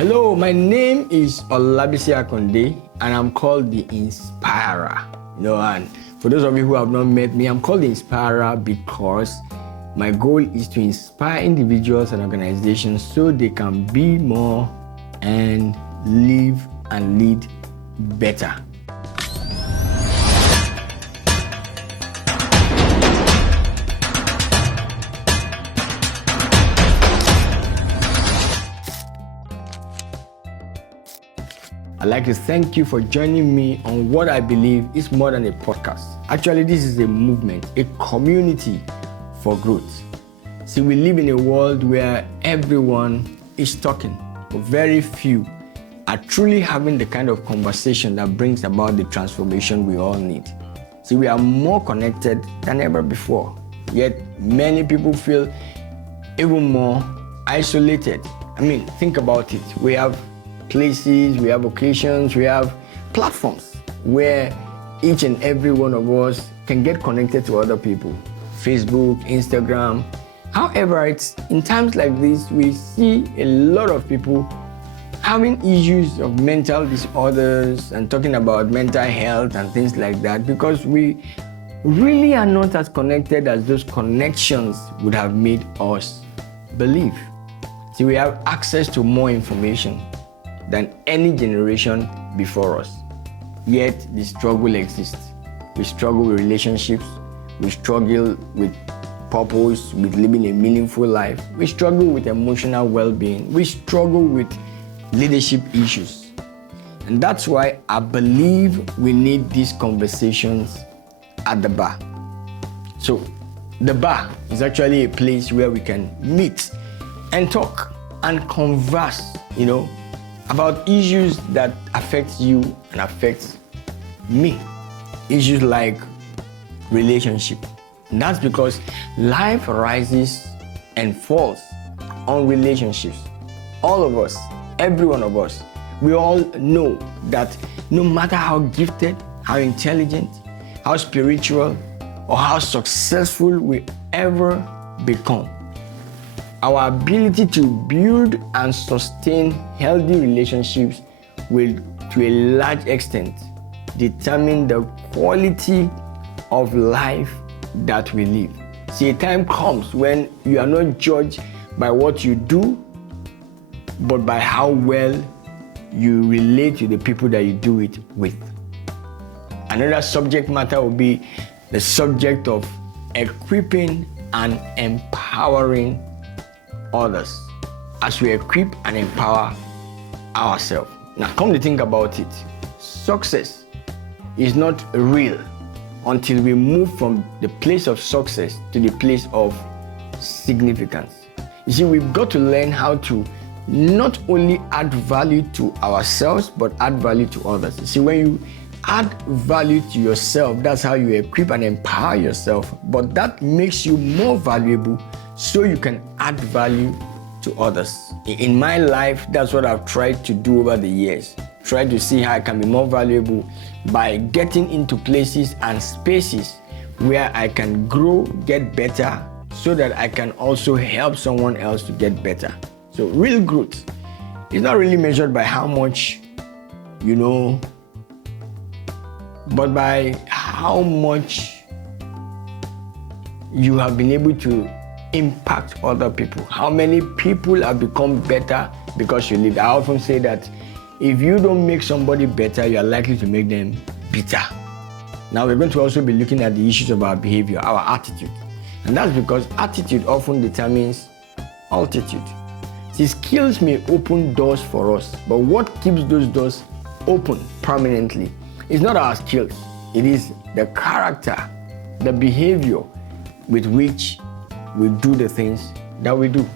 Hello, my name is Olabisi Akande, and I'm called the Inspirer. And for those of you who have not met me, I'm called the Inspirer because my goal is to inspire individuals and organizations so they can be more and live and lead better. I'd like to thank you for joining me on what I believe is more than a podcast. Actually, this is a movement, a community for growth. See, we live in a world where everyone is talking, but very few are truly having the kind of conversation that brings about the transformation we all need. See, we are more connected than ever before, yet many people feel even more isolated. Think about it. We have places, we have occasions, we have platforms where each and every one of us can get connected to other people. Facebook, Instagram. However, it's in times like this, we see a lot of people having issues of mental disorders and talking about mental health and things like that because we really are not as connected as those connections would have made us believe. See, we have access to more information than any generation before us. Yet the struggle exists. We struggle with relationships, we struggle with purpose, with living a meaningful life. We struggle with emotional well-being. We struggle with leadership issues. And that's why I believe we need these conversations at the bar. So the bar is actually a place where we can meet and talk and converse, about issues that affect you and affect me. Issues like relationship. And that's because life rises and falls on relationships. All of us, every one of us, we all know that no matter how gifted, how intelligent, how spiritual, or how successful we ever become, our ability to build and sustain healthy relationships will, to a large extent, determine the quality of life that we live. See, a time comes when you are not judged by what you do, but by how well you relate to the people that you do it with. Another subject matter will be the subject of equipping and empowering others as we equip and empower ourselves. Now, come to think about it, success is not real until we move from the place of success to the place of significance. You see, we've got to learn how to not only add value to ourselves, but add value to others. You see, when you add value to yourself, that's how you equip and empower yourself, but that makes you more valuable so you can add value to others. In my life, that's what I've tried to do over the years. Try to see how I can be more valuable by getting into places and spaces where I can grow, get better, so that I can also help someone else to get better. So real growth is not really measured by how much you know, but by how much you have been able to impact other people. How many people have become better because you live. I often say that if you don't make somebody better, you are likely to make them bitter. Now we're going to also be looking at the issues of our behavior, our attitude. And that's because attitude often determines altitude. See, skills may open doors for us, but what keeps those doors open permanently is not our skills. It is the character, the behavior with which we do the things that we do.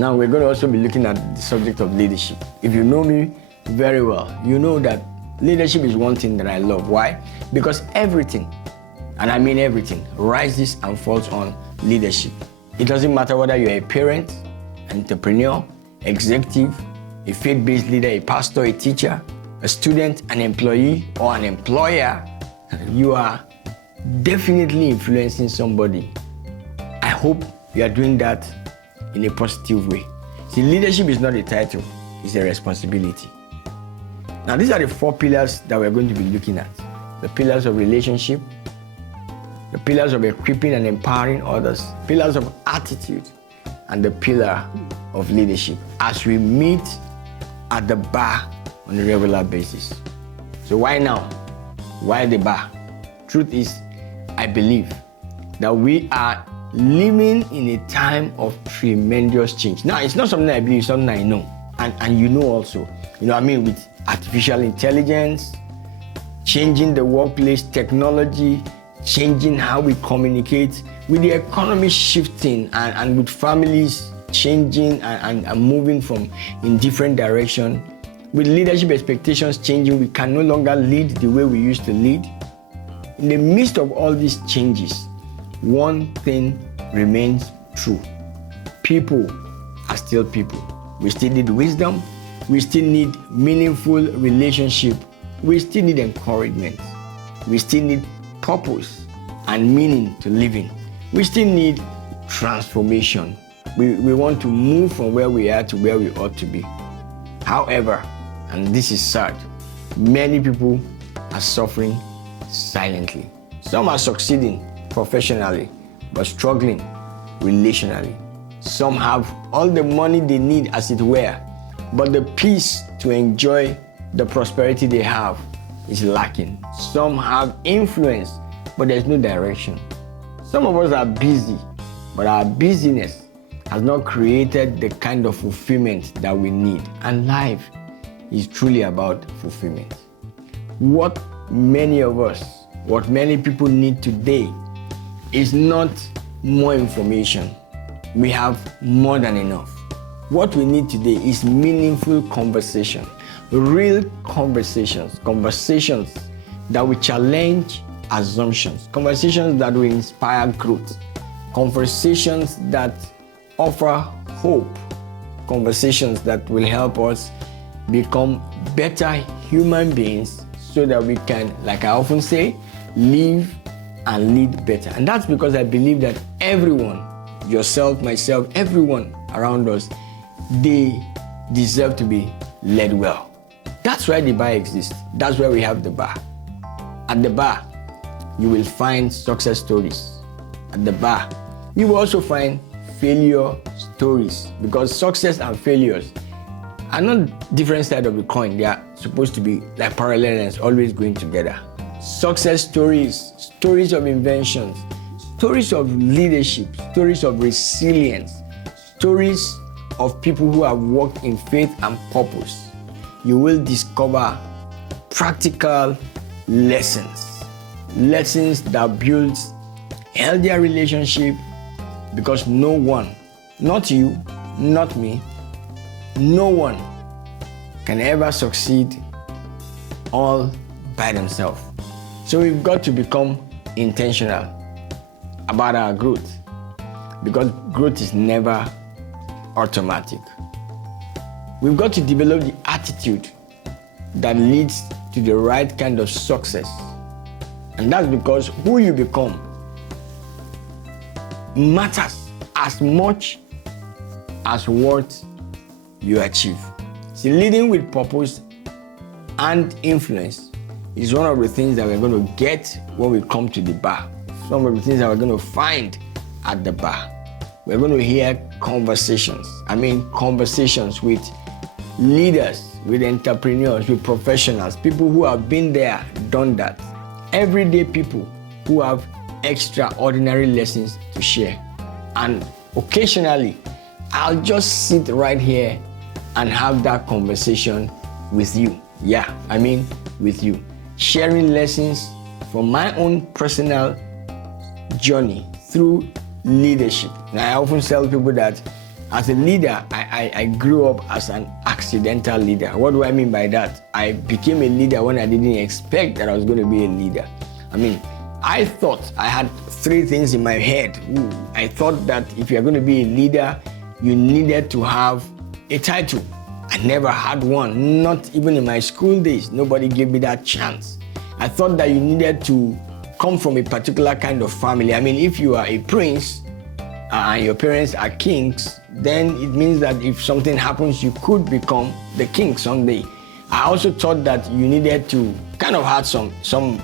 Now we're going to also be looking at the subject of leadership. If you know me very well, you know that leadership is one thing that I love. Why? Because everything, and I mean everything, rises and falls on leadership. It doesn't matter whether you're a parent, entrepreneur, executive, a faith-based leader, a pastor, a teacher, a student, an employee, or an employer, you are definitely influencing somebody. I hope you are doing that in a positive way. See, leadership is not a title. is a responsibility. Now, these are the 4 pillars that we're going to be looking at. The pillars of relationship, the pillars of equipping and empowering others, pillars of attitude, and the pillar of leadership as we meet at the bar on a regular basis. So why now? Why the bar? Truth is, I believe that we are living in a time of tremendous change. Now, it's not something I believe, it's something I know. And you know also, with artificial intelligence, changing the workplace, technology, changing how we communicate, with the economy shifting and with families changing and moving from in different direction, with leadership expectations changing, we can no longer lead the way we used to lead. In the midst of all these changes, one thing remains true. People are still people. We still need wisdom. We still need meaningful relationship. We still need encouragement. We still need purpose and meaning to living. We still need transformation. We want to move from where we are to where we ought to be. However, and this is sad, many people are suffering silently. Some are succeeding professionally, but struggling relationally. Some have all the money they need, as it were, but the peace to enjoy the prosperity they have is lacking. Some have influence, but there's no direction. Some of us are busy, but our busyness has not created the kind of fulfillment that we need. And life is truly about fulfillment. What many people need today is not more information. We have more than enough. What we need today is meaningful conversation, real conversations that will challenge assumptions, conversations that will inspire growth, conversations that offer hope, conversations that will help us become better human beings so that we can, like I often say, live and lead better. And that's because I believe that everyone, yourself, myself, everyone around us, they deserve to be led well. That's why the bar exists. That's why we have the bar. At the bar, you will find success stories. At the bar, you will also find failure stories, because success and failures are not different sides of the coin. They are supposed to be like parallel lines, always going together. Success stories, stories of inventions, stories of leadership, stories of resilience, stories of people who have walked in faith and purpose. You will discover practical lessons that build healthier relationship, because no one, not you, not me, no one can ever succeed all by themselves. So we've got to become intentional about our growth, because growth is never automatic. We've got to develop the attitude that leads to the right kind of success. And that's because who you become matters as much as what you achieve. See, leading with purpose and influence is one of the things that we're going to get when we come to the bar. Some of the things that we're going to find at the bar. We're going to hear conversations with leaders, with entrepreneurs, with professionals, people who have been there, done that. Everyday people who have extraordinary lessons to share. And occasionally, I'll just sit right here and have that conversation with you. With you. Sharing lessons from my own personal journey through leadership. And I often tell people that as a leader, I grew up as an accidental leader. What do I mean by that? I became a leader when I didn't expect that I was going to be a leader. I thought I had 3 things in my head. I thought that if you're going to be a leader, you needed to have a title. I never had one, not even in my school days. Nobody gave me that chance. I thought that you needed to come from a particular kind of family. If you are a prince and your parents are kings, then it means that if something happens, you could become the king someday. I also thought that you needed to kind of have some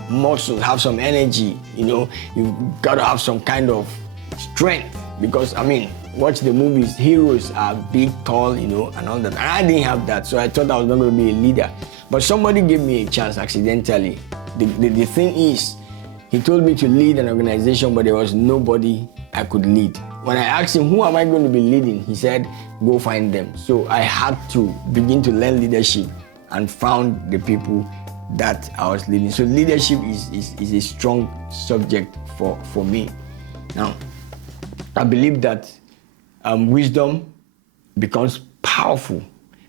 muscle, have some energy, you've got to have some kind of strength, because watch the movies, heroes are big, tall, and all that. And I didn't have that, so I thought I was not going to be a leader. But somebody gave me a chance accidentally. The thing is, he told me to lead an organization, but there was nobody I could lead. When I asked him, who am I going to be leading? He said, go find them. So I had to begin to learn leadership and found the people that I was leading. So leadership is a strong subject for me. Now, I believe that wisdom becomes powerful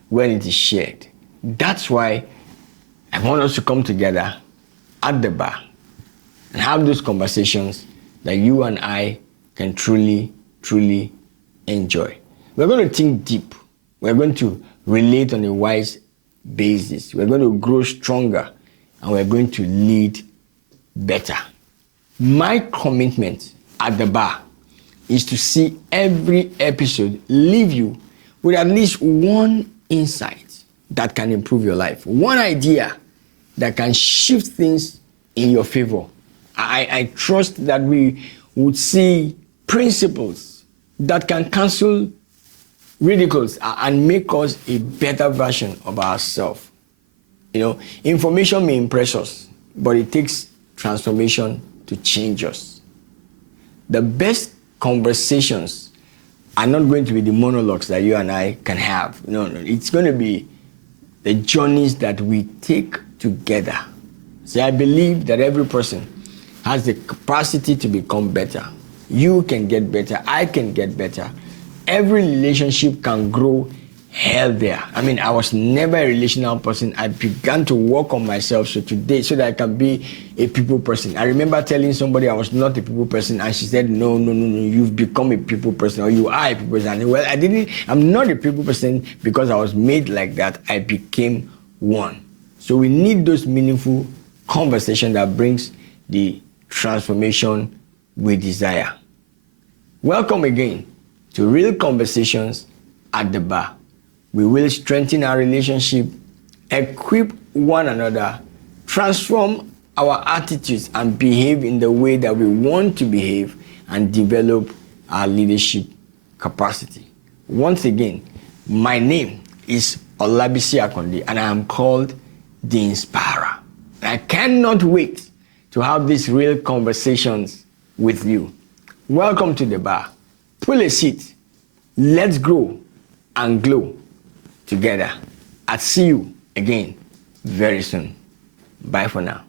when it is shared. That's why I want us to come together at the bar and have those conversations that you and I can truly, truly enjoy. We're going to think deep. We're going to relate on a wise basis. We're going to grow stronger, and we're going to lead better. My commitment at the bar is to see every episode leave you with at least one insight that can improve your life, one idea that can shift things in your favor. I trust that we would see principles that can cancel ridicules and make us a better version of ourselves. Information may impress us, but it takes transformation to change us. The best conversations are not going to be the monologues that you and I can have. No, it's going to be the journeys that we take together. See, I believe that every person has the capacity to become better. You can get better. I can get better. Every relationship can grow healthier. I was never a relational person. I began to work on myself so that I can be a people person. I remember telling somebody I was not a people person, and she said, no, you've become a people person, or you are a people person. And well, I'm not a people person because I was made like that. I became one. So we need those meaningful conversations that brings the transformation we desire. Welcome again to Real Conversations at the Bar. We will strengthen our relationship, equip one another, transform our attitudes and behave in the way that we want to behave, and develop our leadership capacity. Once again, my name is Olabisi Akande, and I am called the Inspirer. I cannot wait to have these real conversations with you. Welcome to the bar. Pull a seat. Let's grow and glow together. I'll see you again very soon. Bye for now.